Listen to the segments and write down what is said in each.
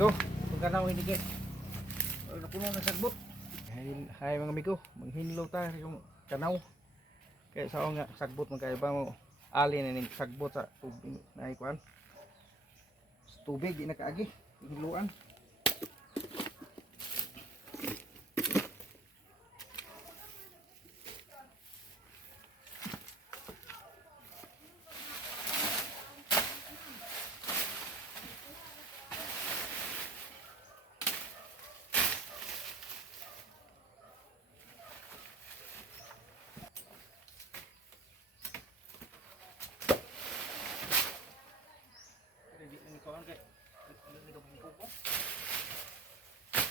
amigo, pagkanaw hindi kay napuno ng sagbot. Hi mga amigo, manghinlo ta yung kanaw. Kaya sa nga sagbot magkaiba mo ali na ning sagbot sa tubig na ikuan. Tubig di nakaagi, hiluan.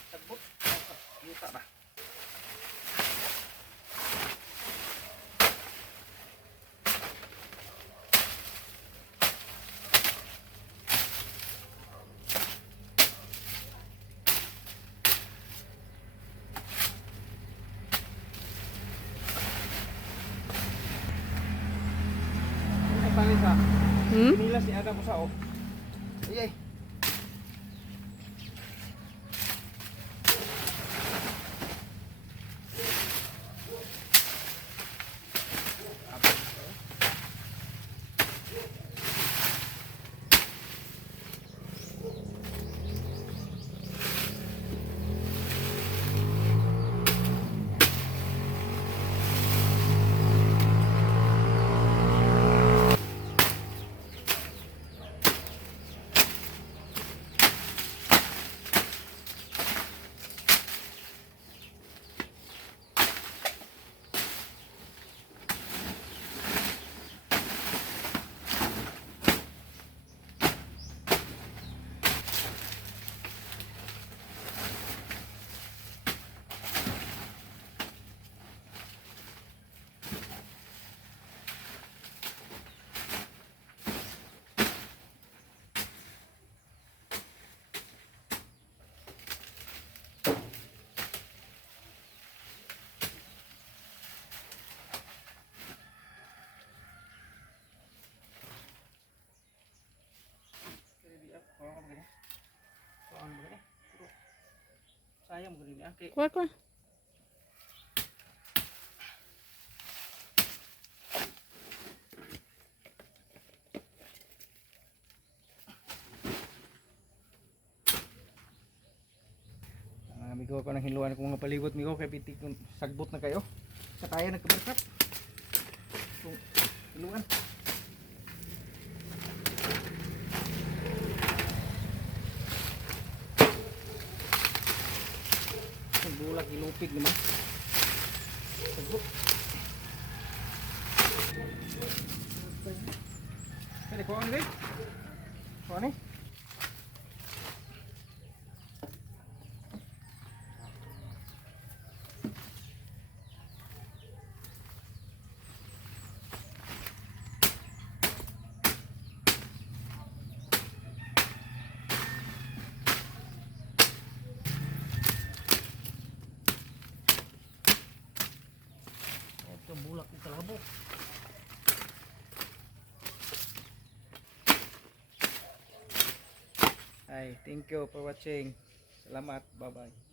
Sagbot, yuta ba? Ay, palisa. Nila si Adam mo sa o. Ay. Sayang mo rin kay Kuha. amigo ko nang hiluan ko mga palibot migo kay pitik sagbot na kayo. Sa kaya nagkabarkat. So, hiluan. Bulak ilupig naman. Sagbot. Pwede kuha ni. Kuha ni. Bulak ng kalabo. Hi, thank you for watching. Salamat, bye bye.